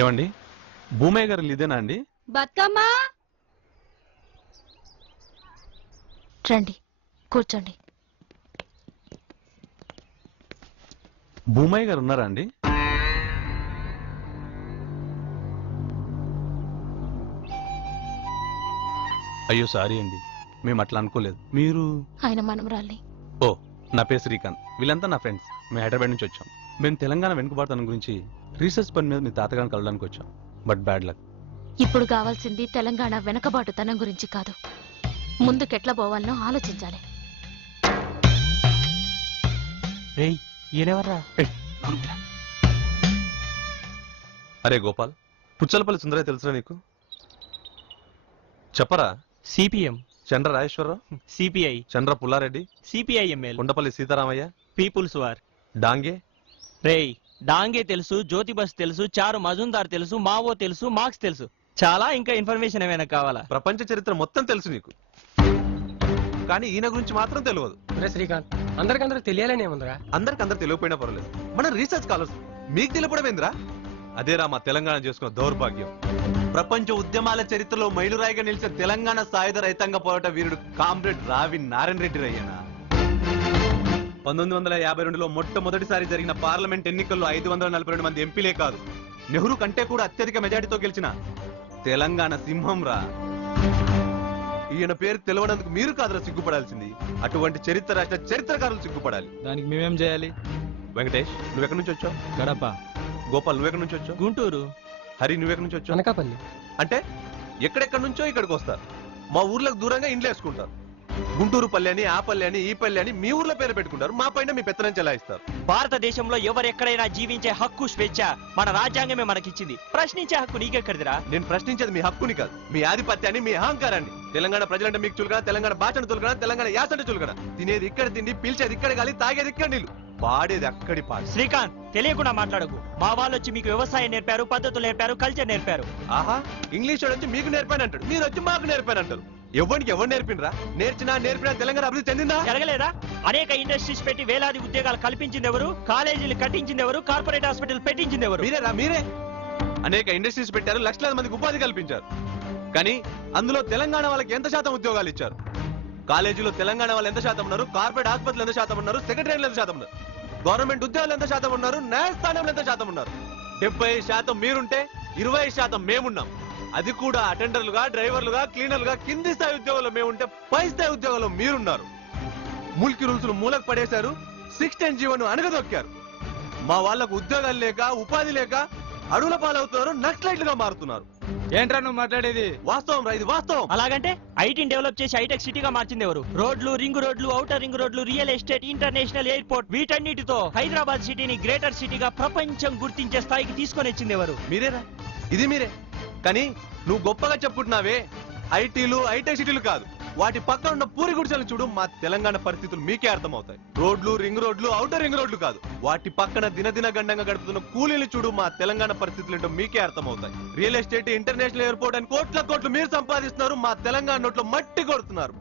ఏమండి, భూమయ్య గారు ఇదేనా అండి? బతుకమ్మ రండి, కూర్చోండి. భూమయ్య గారు ఉన్నారా అండి? అయ్యో సారీ అండి, మేము అట్లా అనుకోలేదు. మీరు? ఆయన మనమరాల్ని. ఓ, నా పేరు శ్రీకాంత్. వీళ్ళంతా నా ఫ్రెండ్స్. మేము హైదరాబాద్ నుంచి వచ్చాం. మేము తెలంగాణ వెనుకబాటుతనం గురించి రీసెర్చ్ పని మీద మీ తాతగారిని కలవడానికి వచ్చాం. But bad luck. ఇప్పుడు కావాల్సింది తెలంగాణ వెనకబాటుతనం గురించి కాదు, ముందుకెట్లా పోవాలనో ఆలోచించాలి. అరే గోపాల్, పుచ్చలపల్లి సుందరయ్య తెలుసురా నీకు? చెప్పరా. CPM, Chandra Rajeswara Rao, CPI, Chandra Pulla Reddy, CPI ML, Kondapalli Seetharamaiah, peoples war. Dange. రేయ్, డాంగే తెలుసు, జ్యోతిబస్ తెలుసు, చారు మజుందార్ తెలుసు, మావో తెలుసు, మార్క్స్ తెలుసు. చాలా ఇంకా ఇన్ఫర్మేషన్ ఏమైనా కావాలా? ప్రపంచ చరిత్ర మొత్తం తెలుసు నీకు, కానీ ఈయన గురించి మాత్రం తెలియదు. శ్రీకాంత్, అందరికందరూ తెలియాలని ఏముందిరా? అందరికందరూ తెలియకపోయినా పర్వాలేదు, మన రీసెర్చ్ స్కాలర్స్. మీకు తెలియపడం ఏందిరా? అదేరా మా తెలంగాణ చేసుకున్న దౌర్భాగ్యం. ప్రపంచ ఉద్యమాల చరిత్రలో మైలురాయిగా నిలిచిన తెలంగాణ సాయుధ రైతాంగ పోరాట వీరుడు కామ్రేడ్ రావి నారాయణ రెడ్డి రయ్యనా. 1952లో మొట్టమొదటిసారి జరిగిన పార్లమెంట్ ఎన్నికల్లో 542 మంది ఎంపీలే కాదు, నెహ్రూ కంటే కూడా అత్యధిక మెజార్టీతో గెలిచిన తెలంగాణ సింహం రా. ఈయన పేరు తెలవనందుకు మీరు కాదురా సిగ్గుపడాల్సింది, అటువంటి చరిత్ర రాసిన చరిత్రకారులు సిగ్గుపడాలి. దానికి మేమేం చేయాలి? వెంకటేష్, నువ్వెక్కడి నుంచి వచ్చావు? గడప. గోపాల్, నువ్వెక్కడి నుంచి వచ్చావు? గుంటూరు. హరి, నువ్వెక్కడి నుంచి వచ్చావు? అనకాపల్లి. అంటే ఎక్కడెక్కడి నుంచో ఇక్కడికి వస్తారు. మా ఊర్లకు దూరంగా ఇండ్లు వేసుకుంటారు. గుంటూరు పల్లె అని, ఆ పల్లె అని, ఈ పల్లె అని మీ ఊర్లో పేరు పెట్టుకుంటారు. మా పైన మీ పెత్తనం చెలాయిస్తారు. భారతదేశంలో ఎవరెక్కడైనా జీవించే హక్కు, స్వేచ్ఛ మన రాజ్యాంగమే మనకిచ్చింది. ప్రశ్నించే హక్కు నీకెక్కడిదిరా? నేను ప్రశ్నించేది మీ హక్కుని కాదు, మీ ఆధిపత్యాన్ని, మీ అహంకారాన్ని. తెలంగాణ ప్రజలంటే మీకు చులకన, తెలంగాణ భాషను చులకన, తెలంగాణ యాసంటే చులకన. తినేది ఇక్కడ తిండి, పిలిచేది ఇక్కడ గాలి, తాగేది ఇక్కడ నీళ్లు, పాడేది అక్కడి పాట. శ్రీకాంత్, తెలియకుండా మాట్లాడకు. మా వాళ్ళు వచ్చి మీకు వ్యవసాయం నేర్పారు, పద్ధతులు నేర్పారు, కల్చర్ నేర్పారు. ఆహా, ఇంగ్లీష్ వచ్చి మీకు నేర్పానంటాడు, మీరు వచ్చి మాకు నేర్పానంటారు. ఎవరికి ఎవరు నేర్పినరా? నేర్పినా తెలంగాణ అభివృద్ధి చెందిందా? జరగలేదా? అనేక ఇండస్ట్రీస్ పెట్టి వేలాది ఉద్యోగాలు కల్పించింది ఎవరు? కాలేజీలు కట్టించింది ఎవరు? కార్పొరేట్ హాస్పిటల్ పెట్టించింది ఎవరు? మీరే. అనేక ఇండస్ట్రీస్ పెట్టారు, లక్షలాది మందికి ఉపాధి కల్పించారు. కానీ అందులో తెలంగాణ వాళ్ళకి ఎంత శాతం ఉద్యోగాలు ఇచ్చారు? కాలేజీలో తెలంగాణ వాళ్ళు ఎంత శాతం ఉన్నారు? కార్పొరేట్ హాస్పిటల్ ఎంత శాతం ఉన్నారు? సెక్రటరీలు ఎంత శాతం ఉన్నారు? గవర్నమెంట్ ఉద్యోగాలు ఎంత శాతం ఉన్నారు? న్యాయస్థానంలో ఎంత శాతం ఉన్నారు? 70% మీరుంటే 20% మేమున్నాం. అది కూడా అటెండర్లుగా, డ్రైవర్లుగా, క్లీనర్లుగా, కింది స్థాయి ఉద్యోగాల్లో మేముంటే పై స్థాయి ఉద్యోగాల్లో మీరున్నారు. ముల్కి రూల్స్ మూలకు పడేశారు, 610 జీవోను అనగదొక్కారు. మా వాళ్లకు ఉద్యోగాలు లేక, ఉపాధి లేక అడవుల పాలవుతున్నారు, నక్సలైట్లుగా మారుతున్నారు. ఏంట్రా నువ్వు మాట్లాడేది? వాస్తవం రా, ఇది వాస్తవం. అలాగంటే ఐటీని డెవలప్ చేసి హైటెక్ సిటీగా మార్చింది ఎవరు? రోడ్లు, రింగ్ రోడ్లు, ఔటర్ రింగ్ రోడ్లు, రియల్ ఎస్టేట్, ఇంటర్నేషనల్ ఎయిర్పోర్ట్, వీటన్నిటితో హైదరాబాద్ సిటీని గ్రేటర్ సిటీగా ప్రపంచం గుర్తించే స్థాయికి తీసుకొని వచ్చింది ఎవరు? మీరేరా, ఇది మీరే. కానీ నువ్వు గొప్పగా చెప్పుకుంటున్నావే, ఐటీలు, హైటెక్ సిటీలు కాదు, వాటి పక్కన ఉన్న పూరి గుడిసెలు చూడు. మా తెలంగాణ పరిస్థితులు మీకే అర్థమవుతాయి. రోడ్లు, రింగ్ రోడ్లు, ఔటర్ రింగ్ రోడ్లు కాదు, వాటి పక్కన దినదిన గండంగా గడుపుతున్న కూలీలు చూడు. మా తెలంగాణ పరిస్థితులు ఏంటో మీకే అర్థమవుతాయి. రియల్ ఎస్టేట్, ఇంటర్నేషనల్ ఎయిర్పోర్ట్ అని కోట్ల మీరు సంపాదిస్తున్నారు. మా తెలంగాణ నోట్లో మట్టి కొడుతున్నారు.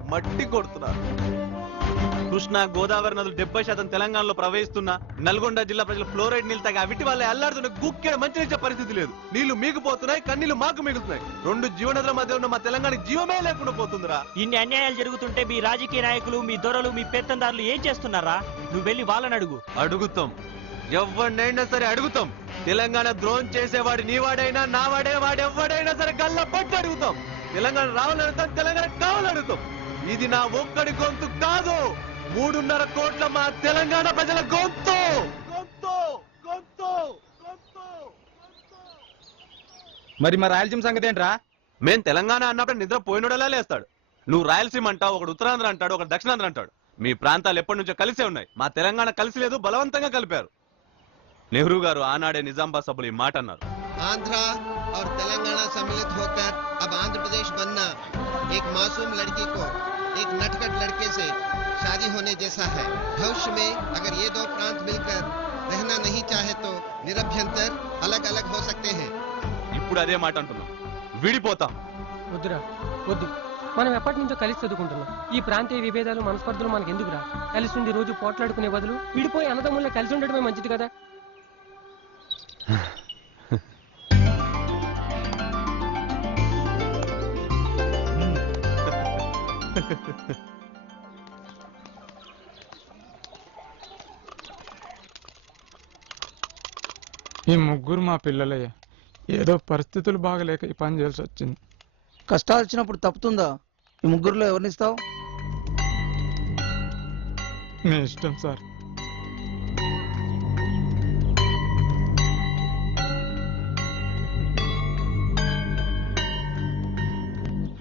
కృష్ణా, గోదావరి నదులు 70% తెలంగాణలో ప్రవహిస్తున్న నల్గొండ జిల్లా ప్రజలు ఫ్లోరైడ్ నీళ్ళు తాగి అవిటి వాళ్ళే అల్లాడుతున్న గుక్కే మంచి పరిస్థితి లేదు. నీళ్లు మీకుపోతున్నాయి, కన్నీళ్లు మాకు మిగులుతున్నాయి. 2 జీవనదుల మధ్య ఉన్న మా తెలంగాణ జీవమే లేకుండా పోతుందిరా. ఇన్ని అన్యాయాలు జరుగుతుంటే మీ రాజకీయ నాయకులు, మీ దొరలు, మీ పెత్తందారులు ఏం చేస్తున్నారా? నువ్వు వెళ్ళి వాళ్ళని అడుగు. అడుగుతాం, ఎవరినైనా సరే అడుగుతాం. తెలంగాణ ద్రోహం చేసేవాడు నీవాడైనా, నావాడే, వాడెవ్వడైనా సరే గల్ల పట్టి అడుగుతాం. తెలంగాణ రావాలడుగుతాం, తెలంగాణ కావాలడుగుతాం. ఇది నా ఒక్కడి గొంతు కాదు, 3.5 కోట్ల మా తెలంగాణ ప్రజల గొంతు. మరి మా రాయలసీమ సంగతి ఏంట్రా? మేం తెలంగాణ అన్నప్పుడు నిద్ర పోయినోడలా లేస్తాడు. నువ్వు రాయలసీమ అంటావు, ఒకడు ఉత్తరాంధ్ర అంటాడు, ఒకడు దక్షిణాంధ్ర అంటాడు. మీ ప్రాంతాలు ఎప్పటి నుంచో కలిసే ఉన్నాయి. మా తెలంగాణ కలిసి లేదు, బలవంతంగా కలిపారు. నెహ్రూ గారు ఆనాడే నిజామాబాద్ సభలు ఈ మాట అన్నారు. आंध्र और तेलंगाना सम्मिलित होकर अब आंध्र प्रदेश बनना एक मासूम लड़की को एक नटखट लड़के से शादी होने जैसा है। भविष्य में अगर ये 2 प्रांत मिलकर रहना नहीं चाहे तो निरभ्यंतर अलग अलग हो सकते हैं। ఇప్పుడు అదే మాట అంటున్నాం, విడిపోతాం. వద్దురా, వద్దు. మనం ఎప్పటి నుంచో కలిసి చదువుకుంటున్నాం. ఈ ప్రాంతీయ విభేదాలు, మనస్పర్ధలు మనకు ఎందుకురా? కలిసి ఉండి రోజు పోట్లాడుకునే బదులు విడిపోయి అన్నదమ్ముల్ని కలిసి ఉండడమే మంచిది కదా. ఈ ముగ్గురు మా పిల్లలయ్యా. ఏదో పరిస్థితులు బాగలేక ఈ పని చేయాల్సి వచ్చింది. కష్టాలు వచ్చినప్పుడు తప్పుతుందా? ఈ ముగ్గురులో ఎవరినిస్తావు? మీ ఇష్టం సార్.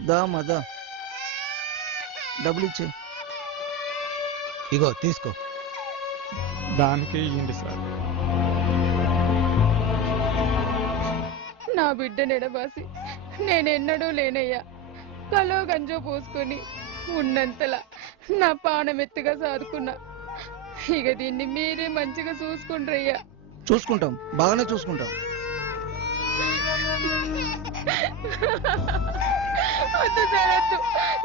దా మదా డబ్బులు ఇచ్చే. ఇగో తీసుకో. దానికే ఇయ్యండి సార్. నా బిడ్డ నెడబాసి నేనెన్నడూ లేనయ్యా. కలో గంజో పోసుకొని ఉన్నంతలా నా పానమెత్తుగా సాదుకున్నా. ఇక దీన్ని మీరే మంచిగా చూసుకుంటారయ్యా. చూసుకుంటాం, బాగానే చూసుకుంటాం. వద్దు సార్, వద్దు.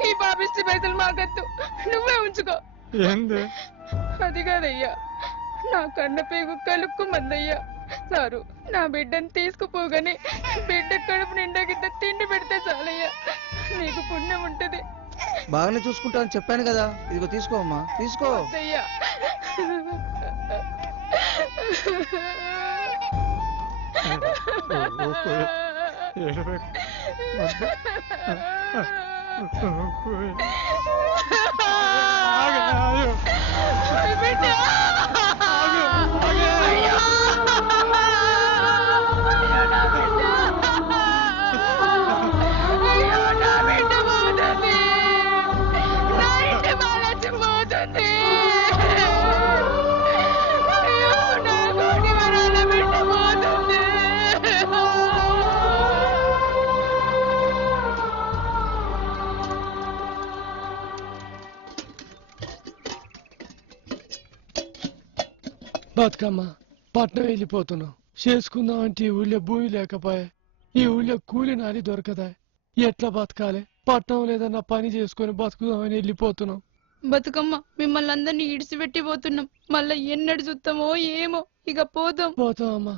ఈ పాపిష్టి పైసలు మాకద్దు, నువ్వే ఉంచుకో. ఏంది? అది కాదయ్యా, నా కన్న పేగు కలుక్కు మందయ్యా. సారు, నా బిడ్డను తీసుకుపోగానే బిడ్డ కడుపు నిండాకిద్ద తిండి పెడితే చాలయ్యా, నీకు పుణ్యం ఉంటది. బాగానే చూసుకుంటా అని చెప్పాను కదా. ఇదిగో తీసుకో అమ్మా, తీసుకో. వద్దయ్యా. బిడ్డ. అయ్యో. అయ్యో, నా బిడ్డ పోతుంది. నా ఇంటి బాలచ్చి పోతుంది. అయ్యో, నా కోటి వరాల బిడ్డ పోతుంది. బతుకమ్మ, పట్నం వెళ్ళిపోతున్నాం. చేసుకుందాం అంటే ఈ ఊళ్ళో భూమి లేకపోయా, ఈ ఊళ్ళో కూలి నాలి దొరకదా. ఎట్లా బతకాలి? పట్నం లేదన్నా పని చేసుకొని బతుకుదామని వెళ్ళిపోతున్నాం. బతుకమ్మ, మిమ్మల్ని అందరినీ ఇడిచిపెట్టి పోతున్నాం. మళ్ళా ఎన్నడు చూస్తామో ఏమో. ఇక పోతాం. పోతామమ్మా.